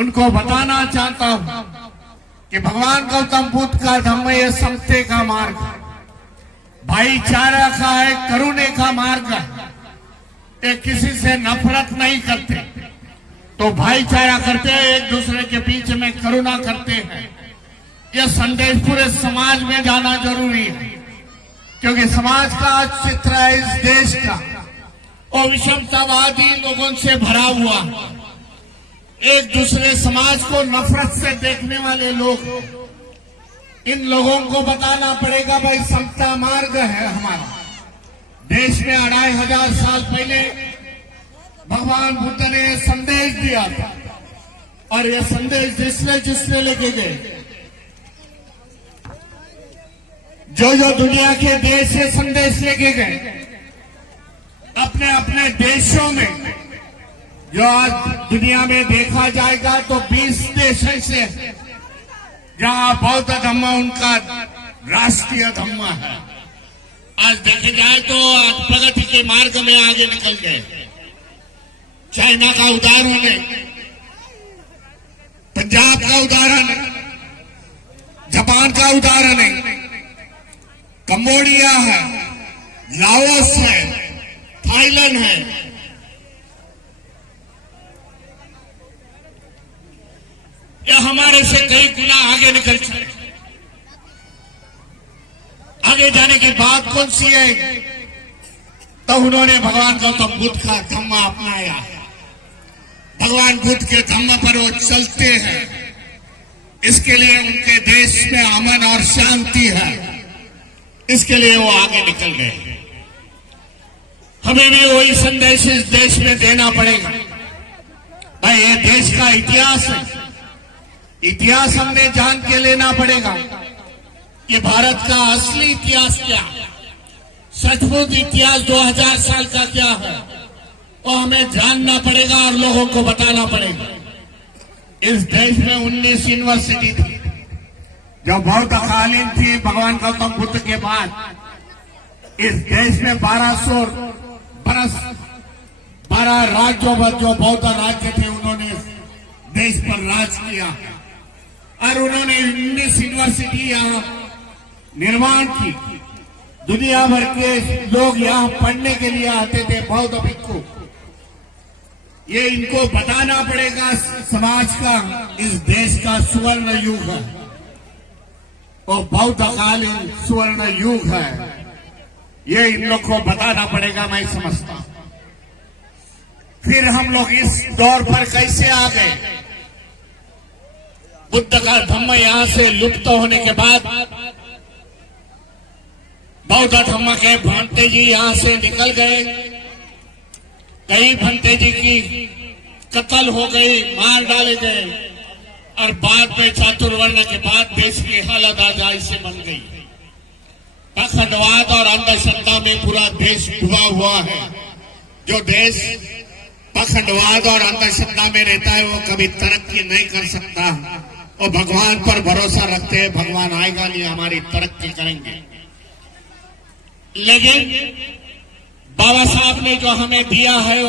उनको बताना चाहता हूं कि भगवान गौतम बुद्ध का धम्म ये समते का मार्ग है, भाईचारा का है, करुणे का मार्ग है। ये किसी से नफरत नहीं करते, तो भाईचारा करते हैं, एक दूसरे के बीच में करुणा करते हैं। यह संदेश पूरे समाज में जाना जरूरी है, क्योंकि समाज का आज चित्र है इस देश का और विषमतावादी लोगों से भरा हुआ, एक दूसरे समाज को नफरत से देखने वाले लोग। इन लोगों को बताना पड़ेगा भाई समता मार्ग है हमारा। देश में 2500 साल पहले भगवान बुद्ध ने संदेश दिया था, और यह संदेश जिसने लेके गए, जो दुनिया के देश से संदेश लेके गए, अपने अपने देशों में, जो आज दुनिया में देखा जाएगा तो 20 देश ऐसे हैं जहां बौद्ध धम्म उनका राष्ट्रीय धम्म है। आज देखे जाए तो आज प्रगति के मार्ग में आगे निकल गए। चाइना का उदाहरण है, पंजाब का उदाहरण है, जापान का उदाहरण है, कंबोडिया है, लाओस है, थाईलैंड है। यह हमारे से कई गुना आगे निकल चले। आगे जाने की बात कौन सी है? तो उन्होंने भगवान गौतम बुद्ध का धम्म अपनाया। भगवान बुद्ध के धम्म पर वो चलते हैं, इसके लिए उनके देश में अमन और शांति है, इसके लिए वो आगे निकल गए। हमें भी वही संदेश इस देश में देना पड़ेगा। भाई ये देश का इतिहास है, इतिहास हमने जान के लेना पड़ेगा कि भारत का असली इतिहास क्या है, सचमुच इतिहास 2000 साल का क्या है, वो हमें जानना पड़ेगा और लोगों को बताना पड़ेगा। इस देश में 19 यूनिवर्सिटी थी जो बौद्धकालीन थी। भगवान गौतम बुद्ध के बाद इस देश में 1200 बरस 12 राज्यों पर जो बौद्ध राज्य थे उन्होंने देश पर राज किया, और उन्होंने 19 यूनिवर्सिटी यहाँ निर्माण की। दुनिया भर के लोग यहाँ पढ़ने के लिए आते थे, बौद्ध भिक्षु। ये इनको बताना पड़ेगा समाज का इस देश का सुवर्ण युग है और बौद्धकालीन सुवर्ण युग है। ये इन लोग को बताना पड़ेगा, मैं समझता हूं। फिर हम लोग इस दौर पर कैसे आ गए? बुद्ध का धम्म यहां से लुप्त होने के बाद बौद्ध धम्म के भंते जी यहां से निकल गए। कई भंते जी की कत्ल हो गई, मार डाले गए, और बाद में चातुर्वर्ण के बाद देश की हालत आज ऐसे बन गई। पाखंडवाद और अंधश्रद्धा में पूरा देश डूबा हुआ है। जो देश पाखंडवाद और अंधश्रद्धा में रहता है वो कभी तरक्की नहीं कर सकता। और भगवान पर भरोसा रखते हैं, भगवान आएगा नहीं, हमारी तरक्की करेंगे। लेकिन बाबा साहब ने जो हमें दिया है